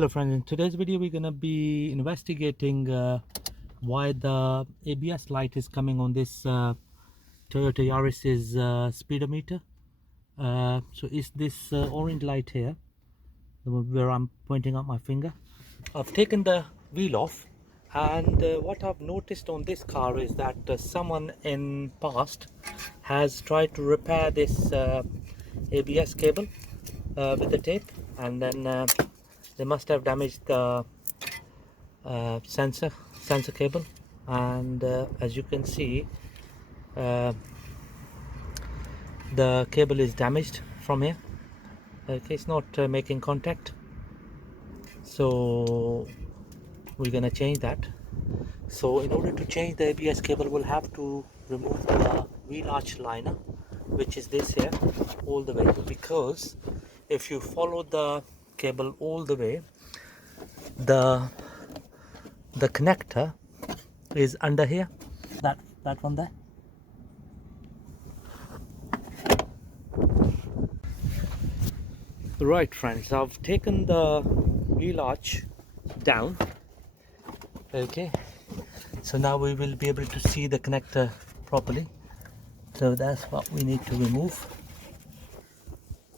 Hello friends, in today's video we're going to be investigating why the ABS light is coming on this Toyota Yaris's speedometer. So it's this orange light here where I'm pointing out my finger. I've taken the wheel off, and what I've noticed on this car is that someone in past has tried to repair this ABS cable with the tape, and then they must have damaged the sensor cable, and as you can see, the cable is damaged from here. Okay, it's not making contact, so we're gonna change that. So in order to change the ABS cable, we'll have to remove the wheel arch liner, which is this here, all the way, because if you follow the cable all the way, the connector is under here, that one there. Right friends, I've taken the wheel arch down. Okay, so now we will be able to see the connector properly, so that's what we need to remove.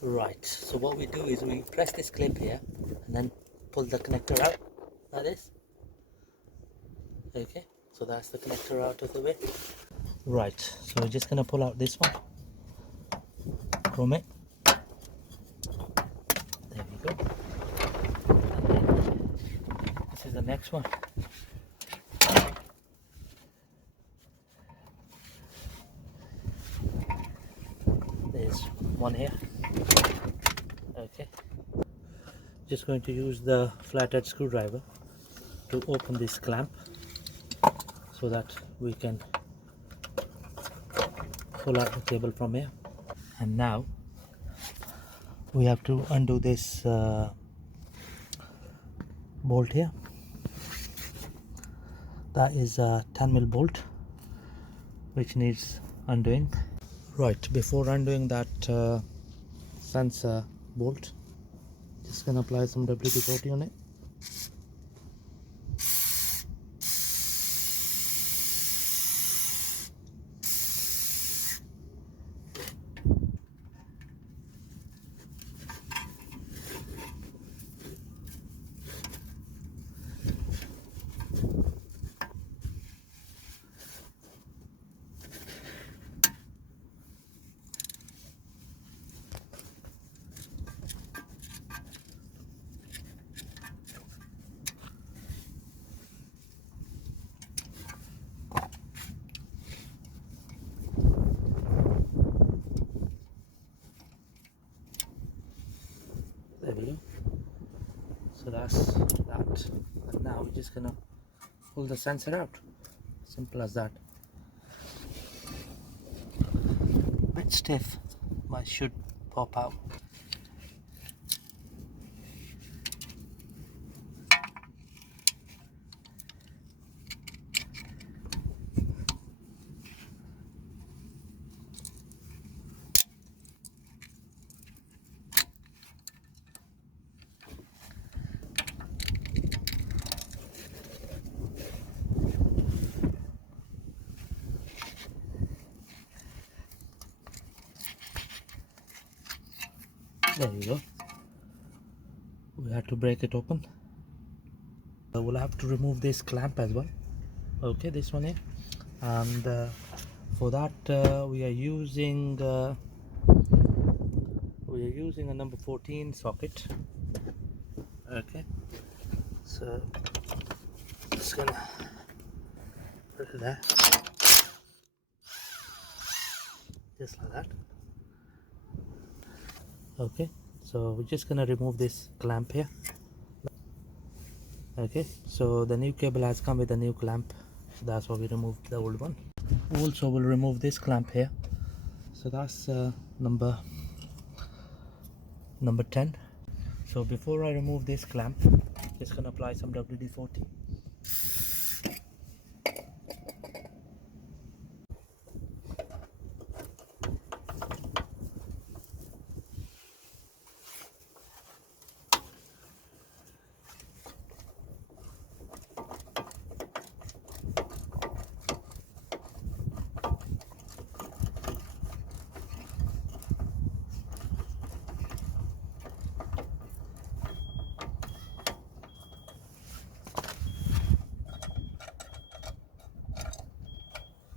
Right, so what we do is we press this clip here and then pull the connector out like this. Okay, so that's the connector out of the way. Right, so we're just gonna pull out this one, chrome it. There we go. And then this is the next one. There's one here. Okay, just going to use the flathead screwdriver to open this clamp so that we can pull out the cable from here. And now we have to undo this bolt here. That is a 10mm bolt which needs undoing. Right, before undoing that sensor bolt, just gonna apply some WD-40 on it. There we go. So that's that, and now we're just gonna pull the sensor out. Simple as that. Bit stiff, but it should pop out. There you go. We have to break it open. We'll have to remove this clamp as well. Okay, this one here, and for that we are using a number 14 socket. Okay, so just gonna put it there, just like that. Okay, so we're just gonna remove this clamp here. Okay, so the new cable has come with a new clamp, so that's why we removed the old one. Also, we'll remove this clamp here, so that's number 10. So before I remove this clamp, just gonna apply some WD-40.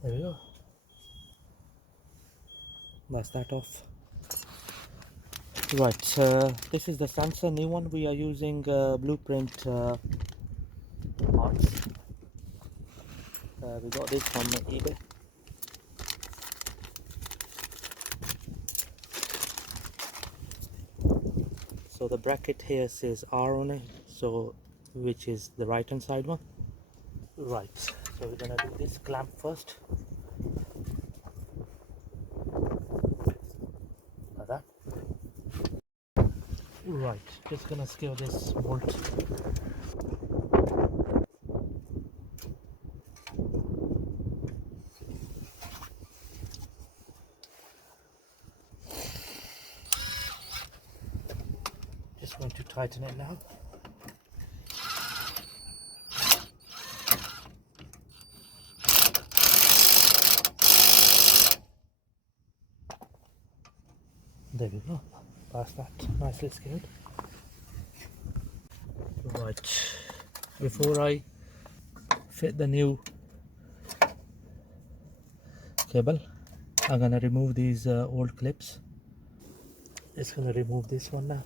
There we go. That's that off. Right, this is the sensor, new one. We are using blueprint parts. We got this from eBay. So the bracket here says R on it, so which is the right hand side one. Right, so we're gonna do this clamp first. Like that. Right, just gonna screw this bolt. Just going to tighten it now. There we go. Past that, nicely secured. Right, before I fit the new cable, I'm gonna remove these old clips. Just gonna remove this one now.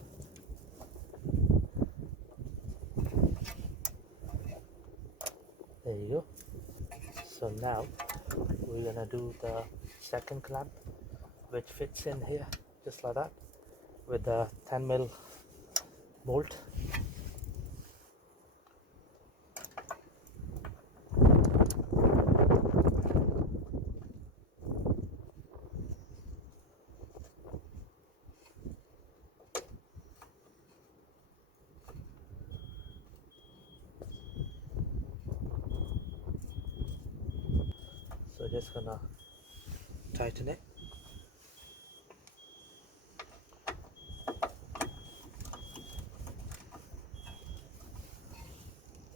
There you go. So now we're gonna do the second clamp, which fits in here just like that with the 10mm bolt. So just gonna tighten it.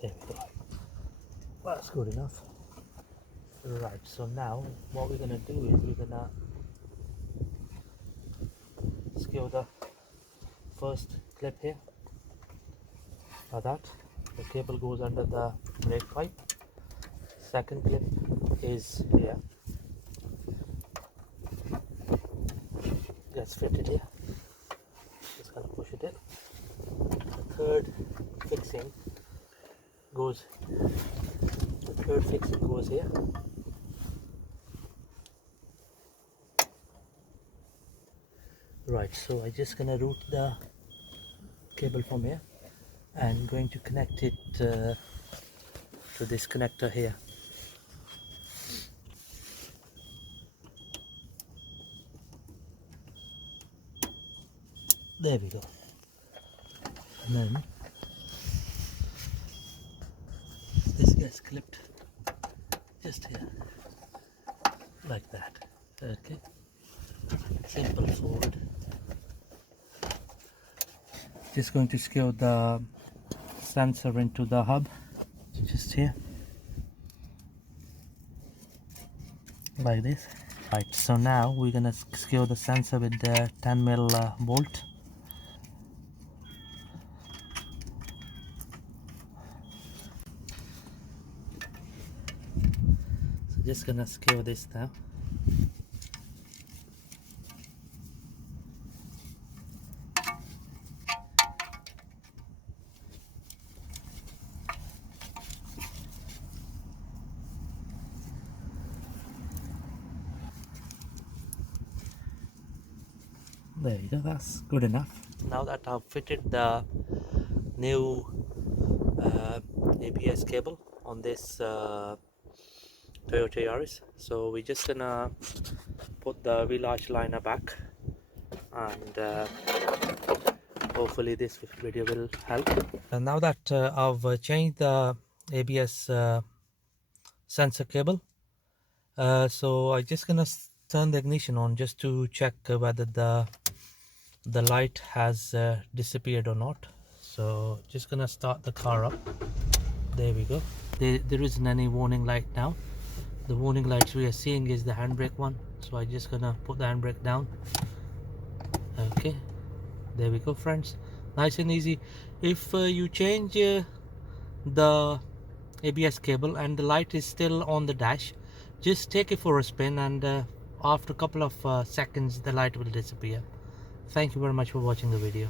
There we go. That's good enough. Right, so now what we're gonna do is we're gonna screw the first clip here like that. The cable goes under the brake pipe. Second clip is here, gets fitted here. Just gonna push it in. The third fixing goes here. Right, so I'm just gonna route the cable from here and going to connect it to this connector here. There we go. And then this gets clipped just here, like that. Okay, simple forward. Just going to screw the sensor into the hub, just here, like this. Right, so now we're gonna screw the sensor with the 10mm bolt. So just gonna screw this now. There you go, that's good enough. Now that I've fitted the new ABS cable on this Toyota Yaris, so we're just gonna put the wheel arch liner back, and hopefully this video will help. And now that I've changed the ABS sensor cable, so I'm just gonna turn the ignition on just to check whether the light has disappeared or not. So just gonna start the car up. There we go. There isn't any warning light now. The warning lights we are seeing is the handbrake one, so I'm just gonna put the handbrake down. Okay, there we go, friends. Nice and easy. If you change the ABS cable and the light is still on the dash, just take it for a spin, and after a couple of seconds the light will disappear. Thank you very much for watching the video.